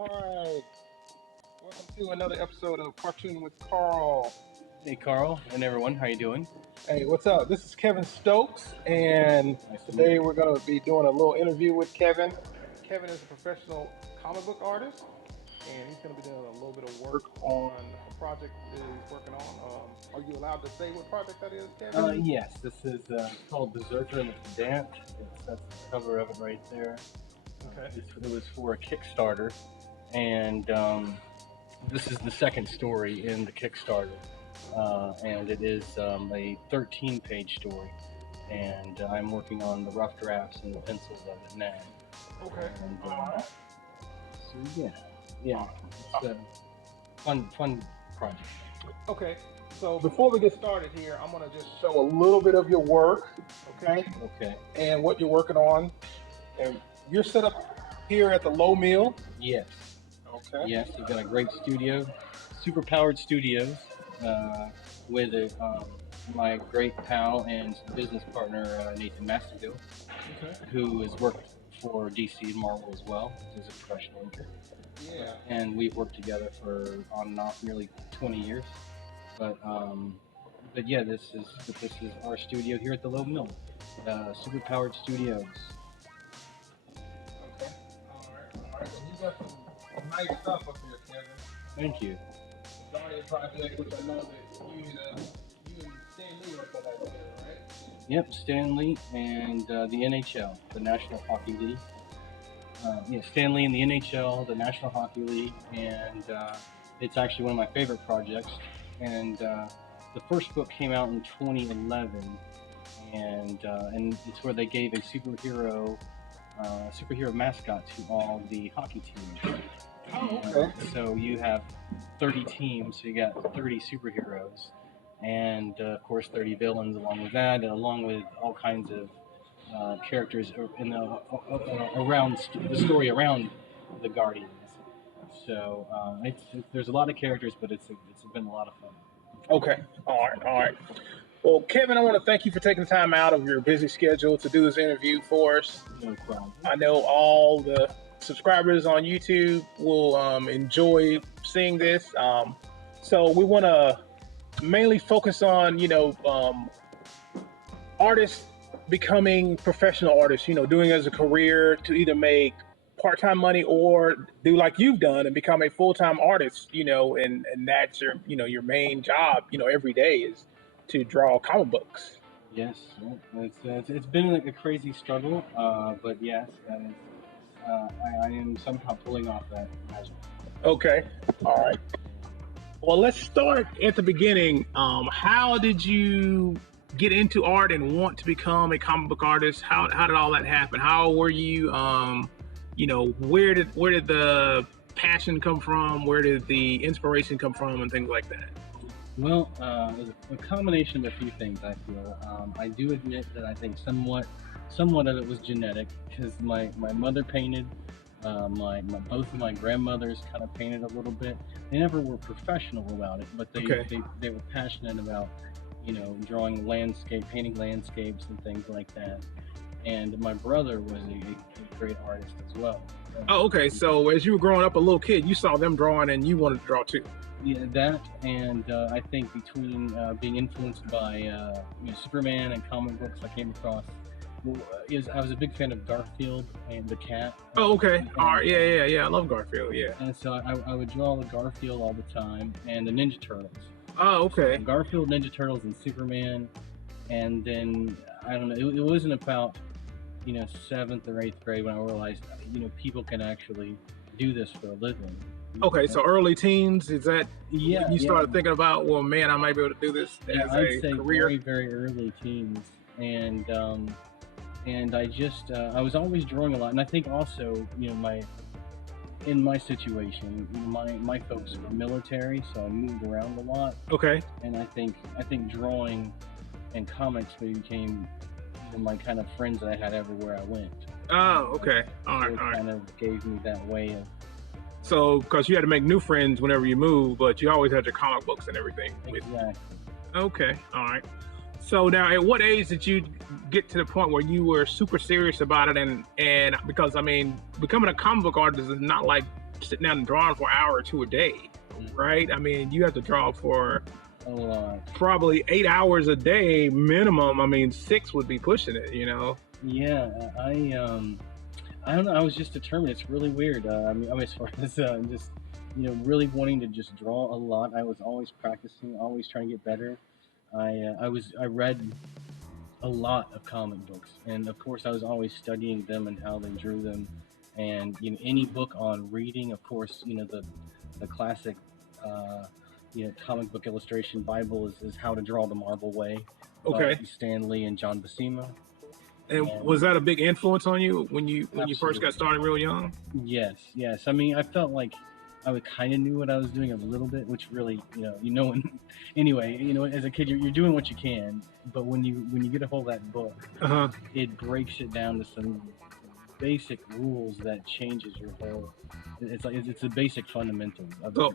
All right, welcome to another episode of Cartoon with Carl. Hey Carl and everyone, how you doing? Hey, what's up? This is Kevin Stokes, and today we're going to be doing a little interview with Kevin. Kevin is a professional comic book artist, and he's going to be doing a little bit of work on a project that he's working on. Are you allowed to say what project that is, Kevin? Yes, this is called Berserker and the Pedant. That's the cover of it right there. Okay. It was for a Kickstarter, and this is the second story in the Kickstarter. And it is a 13-page story, and I'm working on the rough drafts and the pencils of it now. Okay. And, so yeah, it's a fun project. Okay. So before we get started here, I'm going to just show a little bit of your work, okay? Okay. And what you're working on. And you're set up here at the Low Mill. Yes. Okay. Yes, we've got a great studio, super powered studios, with my great pal and business partner Nathan Mastingill, who has worked for DC and Marvel as well as a professional inker. Yeah. And we've worked together for on and off nearly 20 years. But yeah, this is our studio here at the Low Mill, super powered studios. Okay. All right. Well, you got some nice stuff up here, Kevin. Thank you. The Guardian Project, which I know that you and Stan Lee worked on that together, right? Yep, Stan Lee and the NHL, the National Hockey League. Stan Lee in the NHL, the National Hockey League, and it's actually one of my favorite projects. And the first book came out in 2011, and it's where they gave a superhero mascot to all the hockey teams. Oh, okay. So you have 30 teams, so you got 30 superheroes, and of course 30 villains along with that, and along with all kinds of characters in around the story around the Guardians. So there's a lot of characters, but it's been a lot of fun. Okay. All right. Well, Kevin, I want to thank you for taking time out of your busy schedule to do this interview for us. No problem. I know all the subscribers on YouTube will enjoy seeing this. So we want to mainly focus on, artists becoming professional artists, doing it as a career to either make part-time money or do like you've done and become a full-time artist, and that's your main job, every day is to draw comic books. Yes, it's been a crazy struggle, but yes, I am somehow pulling off that magic. Okay, all right. Well, let's start at the beginning. How did you get into art and want to become a comic book artist? How did all that happen? How were you? Where did the passion come from? Where did the inspiration come from, and things like that? Well, a combination of a few things, I feel. I do admit that I think somewhat of it was genetic, because my mother painted, both of my grandmothers kind of painted a little bit. They never were professional about it, but they were passionate about, drawing painting landscapes and things like that. And my brother was a great artist as well. Oh, okay. So as you were growing up a little kid, you saw them drawing and you wanted to draw too. Yeah, that, and I think between being influenced by Superman and comic books I came across, I was a big fan of Garfield and the cat. Oh, okay. All right. Yeah. I love Garfield. Yeah. And so I would draw the Garfield all the time, and the Ninja Turtles. Oh, okay. So Garfield, Ninja Turtles, and Superman. And then, I don't know, it wasn't about, 7th or 8th grade when I realized, people can actually do this for a living. Okay, so early teens, is that when you started thinking about, well, man, I might be able to do this as I'd say career? Very, very early teens. And I just, I was always drawing a lot. And I think also, in my situation, my folks were military, so I moved around a lot. Okay. And I think drawing and comics became my kind of friends that I had everywhere I went. Oh, okay. All right. Kind of gave me that way of. So, because you had to make new friends whenever you moved, but you always had your comic books and everything. Exactly. Okay. All right. So now, at what age did you get to the point where you were super serious about it? And because, I mean, becoming a comic book artist is not like sitting down and drawing for an hour or two a day, right? I mean, you have to draw for a lot. Probably 8 hours a day minimum. I mean, 6 would be pushing it, you know. Yeah, I don't know. I was just determined. It's really weird. I mean, as far as just really wanting to just draw a lot. I was always practicing, always trying to get better. I read a lot of comic books, and of course, I was always studying them and how they drew them. And any book on reading, of course, the classic, uh, comic book illustration Bible is How to Draw the Marvel Way by Okay. Stan Lee and John Buscema. And And was that a big influence on you when you first got absolutely, started real young? yes, yes. I mean, I felt like I would kind of knew what I was doing a little bit, which really, when, anyway, as a kid, you're doing what you can, but when you get a hold of that book, Uh huh. it breaks it down to some basic rules that changes your whole. It's like it's a basic fundamental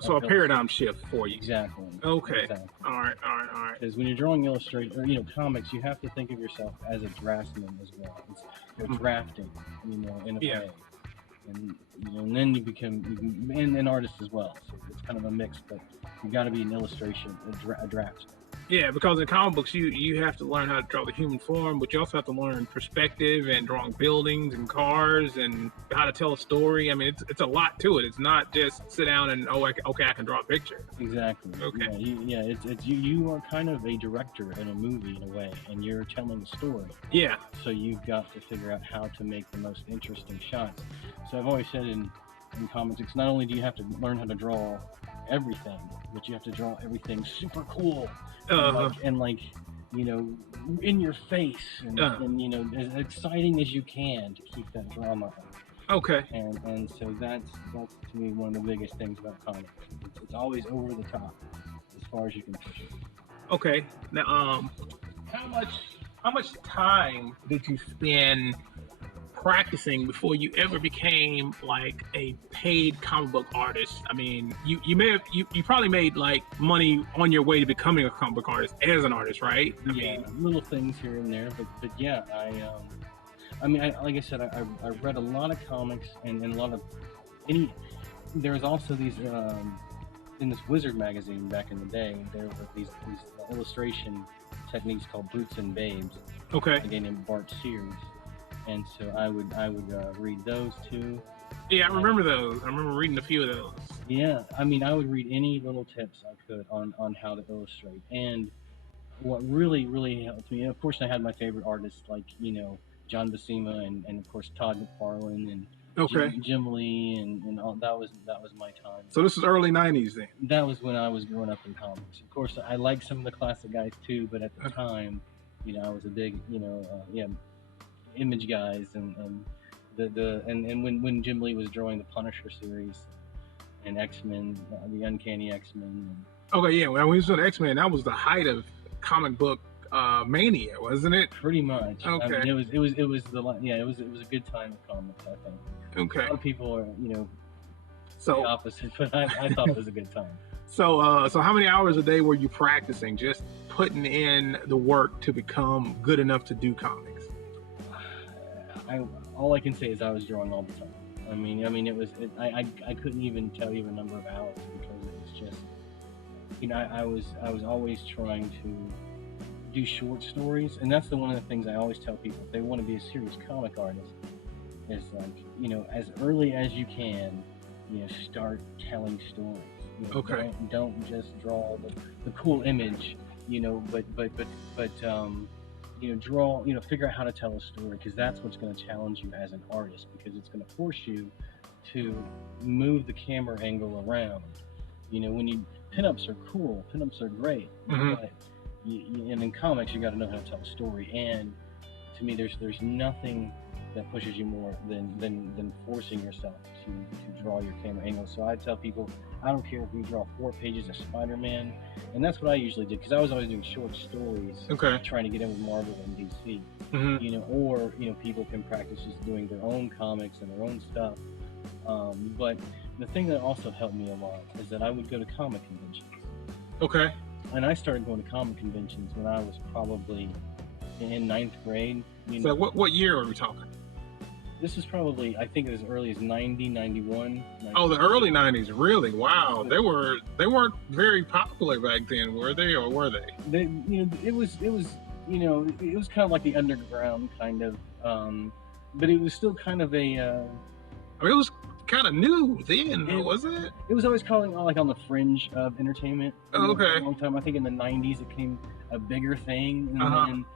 So a of paradigm shift for you. exactly. Okay. Exactly. All right. All right. All right. Because when you're drawing illustration or comics, you have to think of yourself as a draftsman as well. You're drafting, in a Yeah. way, and and then you become an artist as well. So it's kind of a mix, but you got to be an illustration, a draftsman. Yeah, because in comic books, you have to learn how to draw the human form, but you also have to learn perspective and drawing buildings and cars and how to tell a story. I mean, it's a lot to it. It's not just sit down and okay, I can draw a picture. Exactly. Okay. It's you are kind of a director in a movie in a way, and you're telling a story. Yeah. So you've got to figure out how to make the most interesting shots. So I've always said in comics, it's not only do you have to learn how to draw everything, but you have to draw everything super cool and like in your face and as exciting as you can to keep that drama up. Okay. And so that's to me one of the biggest things about comics. It's always over the top as far as you can push it. Okay. Now, how much time did you spend practicing before you ever became like a paid comic book artist? I mean, you probably made like money on your way to becoming a comic book artist as an artist, right? I mean, little things here and there, but yeah, like I said, I read a lot of comics and a lot of there's also these in this Wizard magazine back in the day. There were these illustration techniques called Brutes and Babes. okay. A guy named Bart Sears, and so I would read those too. Yeah, I remember those. I remember reading a few of those. Yeah, I mean, I would read any little tips I could on how to illustrate. And what really helped me, and of course, I had my favorite artists like John Buscema and of course Todd McFarlane and Okay. Jim Lee and all. That was my time. So this is early '90s then. That was when I was growing up in comics. Of course, I like some of the classic guys too, but at the time, I was a big Image guys and when Jim Lee was drawing the Punisher series and X-Men, the Uncanny X-Men. Okay, yeah. When we was doing X-Men, that was the height of comic book mania, wasn't it? Pretty much. Okay. I mean, it was a good time of comics, I think. Okay. A lot of people are the So opposite, but I thought it was a good time. so how many hours a day were you practicing, just putting in the work to become good enough to do comics? All I can say is I was drawing all the time. I mean, I couldn't even tell you the number of hours because it was just, I was always trying to do short stories, and that's one of the things I always tell people if they want to be a serious comic artist is like, as early as you can, start telling stories. Okay. Don't just draw the cool image, but draw, figure out how to tell a story, because that's what's going to challenge you as an artist, because it's going to force you to move the camera angle around. When pinups are cool, pinups are great, but and in comics you got to know how to tell a story. And to me, there's nothing that pushes you more than forcing yourself to draw your camera angle. So I tell people, I don't care if you draw 4 pages of Spider-Man, and that's what I usually did, because I was always doing short stories, Okay. trying to get in with Marvel and DC. Or people can practice just doing their own comics and their own stuff. But the thing that also helped me a lot is that I would go to comic conventions. Okay. And I started going to comic conventions when I was probably in 9th grade. So what year are we talking? This is probably, I think, as early as 90, 91. Oh, the early '90s, really? Wow, they weren't very popular back then, were they, or were they? It was kind of like the underground kind of, but it was still kind of a. I mean, it was kind of new then, wasn't it? It was always calling like on the fringe of entertainment. Oh, okay. For a long time. I think in the '90s it became a bigger thing, and then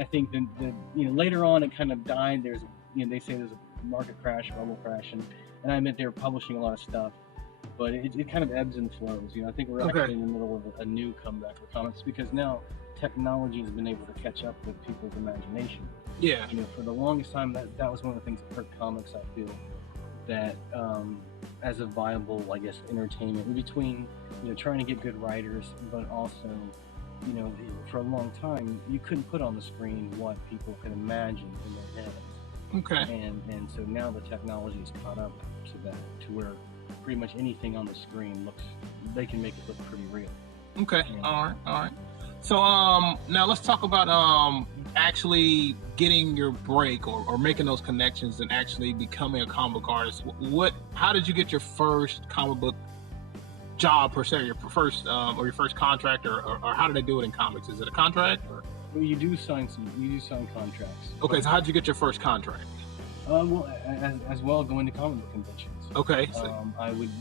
I think that later on it kind of died. There's they say there's a market crash, bubble crash, and I admit they were publishing a lot of stuff, but it kind of ebbs and flows. I think we're actually in the middle of a new comeback for comics because now technology has been able to catch up with people's imagination. Yeah. For the longest time, that was one of the things that hurt comics. I feel that as a viable, I guess, entertainment in between, trying to get good writers, but also, for a long time, you couldn't put on the screen what people could imagine in their heads. Okay. And so now the technology has caught up to that, to where pretty much anything on the screen they can make it look pretty real. Okay. All right. So now let's talk about actually getting your break or making those connections and actually becoming a comic book artist. How did you get your first comic book job per se, your first or your first contract, or how did they do it in comics? Is it a contract? Or? Well, you do sign contracts. Okay, so how did you get your first contract? Well, as well, going to comic book conventions. Okay.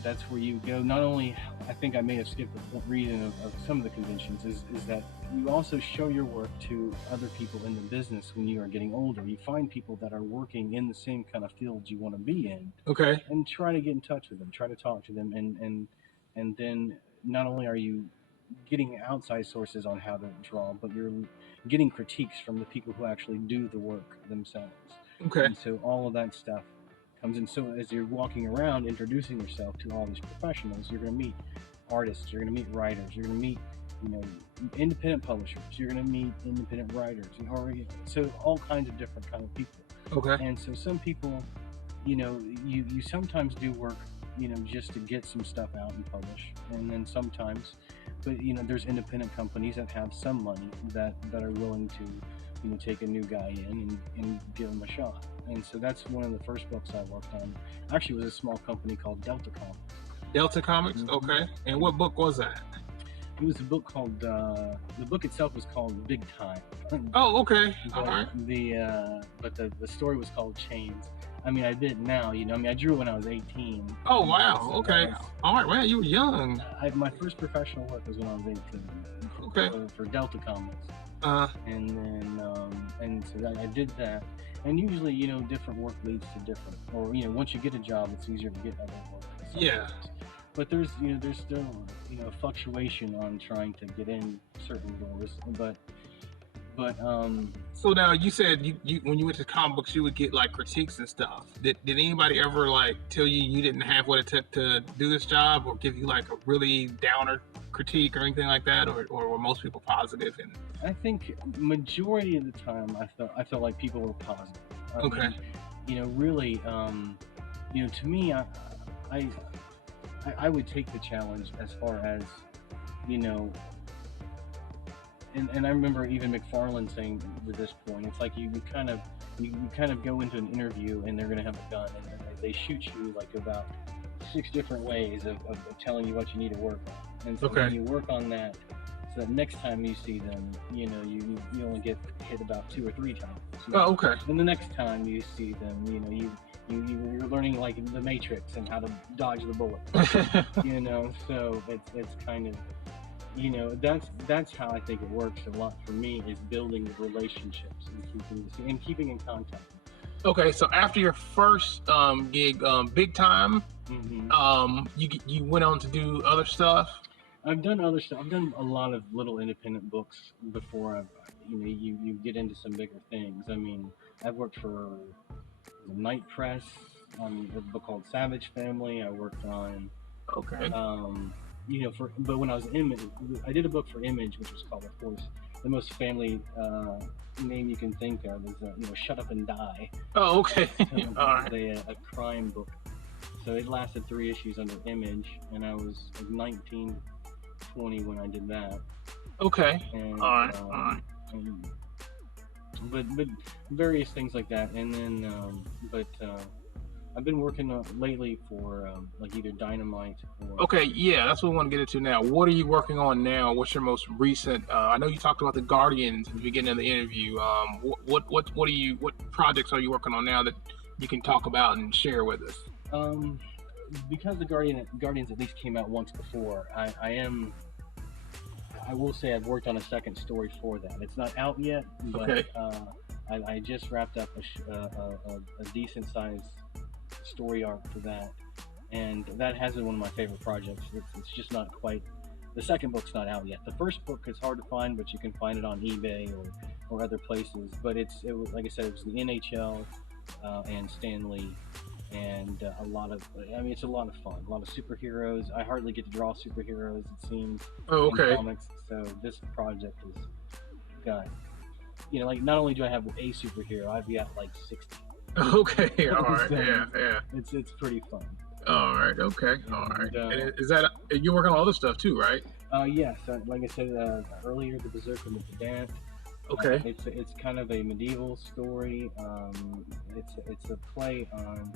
That's where you go. Not only, I think I may have skipped the reason of some of the conventions, is that you also show your work to other people in the business when you are getting older. You find people that are working in the same kind of field you want to be in. Okay. And try to get in touch with them, try to talk to them, and then not only are you getting outside sources on how to draw, but you're getting critiques from the people who actually do the work themselves. Okay. And so all of that stuff comes in. So as you're walking around introducing yourself to all these professionals, you're going to meet artists, you're going to meet writers, you're going to meet independent publishers, you're going to meet independent writers, so all kinds of different kind of people. Okay. And so some people, you sometimes do work just to get some stuff out and publish, and then sometimes, but there's independent companies that have some money that are willing to take a new guy in and give him a shot. And so that's one of the first books I worked on. Actually, it was a small company called Delta Comics. Delta Comics. Mm-hmm. Okay. And what book was that? It was a book called the book itself was called Big Time. Oh, okay. But all right. The story was called Chains. I mean, I did it now. I drew when I was 18. Oh wow. So okay. All right. Man, you were young. My first professional work was when I was 18. Okay. For Delta Comics. And then so I did that. And usually, different work leads to different. Or once you get a job, it's easier to get other work. Yeah. But there's still fluctuation on trying to get in certain doors. But so now you said you when you went to comic books you would get like critiques and stuff. Did anybody ever like tell you didn't have what it took to do this job, or give you like a really downer critique or anything like that, or were most people positive? And I think majority of the time I felt like people were positive. Okay. Really, to me, I would take the challenge as far as, and I remember even McFarlane saying at this point, it's like you kind of go into an interview and they're going to have a gun and they shoot you like about 6 different ways of telling you what you need to work on. And so when you work on that, so that next time you see them, you only get hit about 2 or 3 times. Oh, okay. And the next time you see them, you're learning like the Matrix and how to dodge the bullet. So it's kind of, that's how I think it works a lot for me, is building the relationships and keeping in contact. Okay, so after your first gig, Big Time, mm-hmm. You went on to do other stuff. I've done other stuff. I've done a lot of little independent books before. You get into some bigger things. I mean, I've worked for the Night Press on a book called Savage Family. I worked on. Okay. But when I was in, I did a book for Image, which was called, of course, the most family name you can think of is Shut Up and Die. Oh, okay. All right. A crime book. So it lasted 3 issues under Image, and I was 19, 20 when I did that. Okay. And, all right. but various things like that. And then but I've been working lately for like either Dynamite or Okay, yeah, that's what we want to get into now. What are you working on now? What's your most recent? I know you talked about the Guardians at the beginning of the interview. What projects are you working on now that you can talk about and share with us? um, because the Guardians at least came out once before. I will say I've worked on a second story for that. It's not out yet, but Okay, I just wrapped up a decent sized story arc for that, and that has been one of my favorite projects. It's just not quite. The second book's not out yet. The first book is hard to find, but you can find it on eBay or other places. But it was, like I said, it was the NHL and Stan Lee, and a lot of. I mean, it's a lot of fun. A lot of superheroes. I hardly get to draw superheroes. It seems oh, in okay, comics. So this project has got, like not only do I have a superhero, I've got like 60. okay, all right, So yeah, yeah, it's pretty fun. all right, okay, all right. And And is that you're working on other stuff too, right? yes, like I said earlier, the Berserker with the Dance. Okay, It's kind of a medieval story. It's a play on,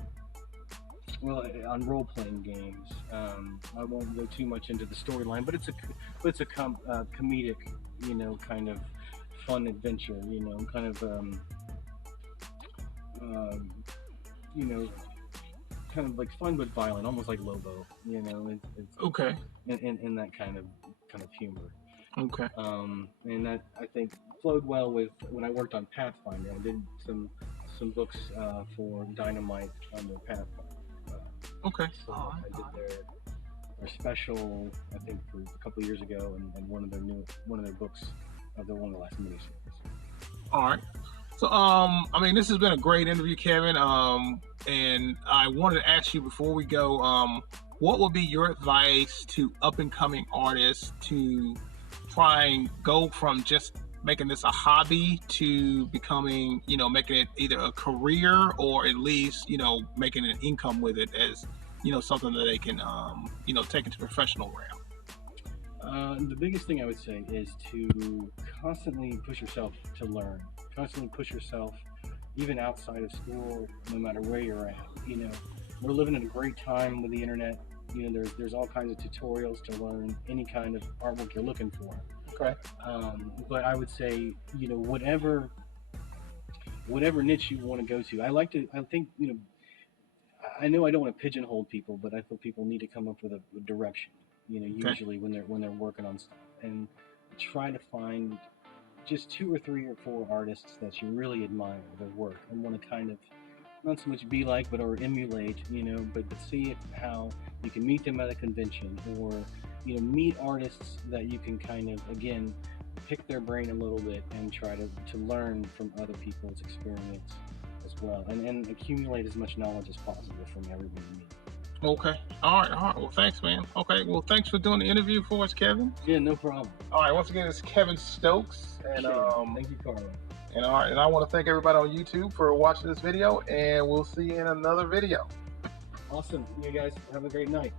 well, on role playing games. I won't go too much into the storyline, but it's a comedic, kind of fun adventure. Kind of um, you know kind of like fun but violent, almost like Lobo. It's okay, in that kind of humor. okay. And that I think flowed well with when I worked on Pathfinder. I did some books for Dynamite under Pathfinder. Okay. So All right. I did their special, I think, for a couple of years ago, and one of their books, one of the last miniseries. All right. So, I mean, this has been a great interview, Kevin. And I wanted to ask you before we go, what would be your advice to up and coming artists to try and go from just making this a hobby to becoming, making it either a career or at least, making an income with it as, something that they can, take into professional realm? The biggest thing I would say is to constantly push yourself to learn. Constantly push yourself, even outside of school, no matter where you're at. We're living in a great time with the internet. There's all kinds of tutorials to learn any kind of artwork you're looking for. Okay. But I would say, whatever niche you want to go to. I think, I know I don't want to pigeonhole people, but I feel people need to come up with a direction. Okay. Usually when they're working on stuff, and try to find just two or three or four artists that you really admire their work and want to kind of not so much be like, but or emulate. But see how you can meet them at a convention, or meet artists that you can kind of, again, pick their brain a little bit and try to learn from other people's experience as well, and accumulate as much knowledge as possible from everyone you meet. Okay. All right. All right. Well, thanks, man. Okay. Well, thanks for doing the interview for us, Kevin. Yeah, no problem. All right. Once again, it's Kevin Stokes, and Thank you, Carlo. and all right, and I want to thank everybody on YouTube for watching this video, and we'll see you in another video. Awesome. You guys have a great night.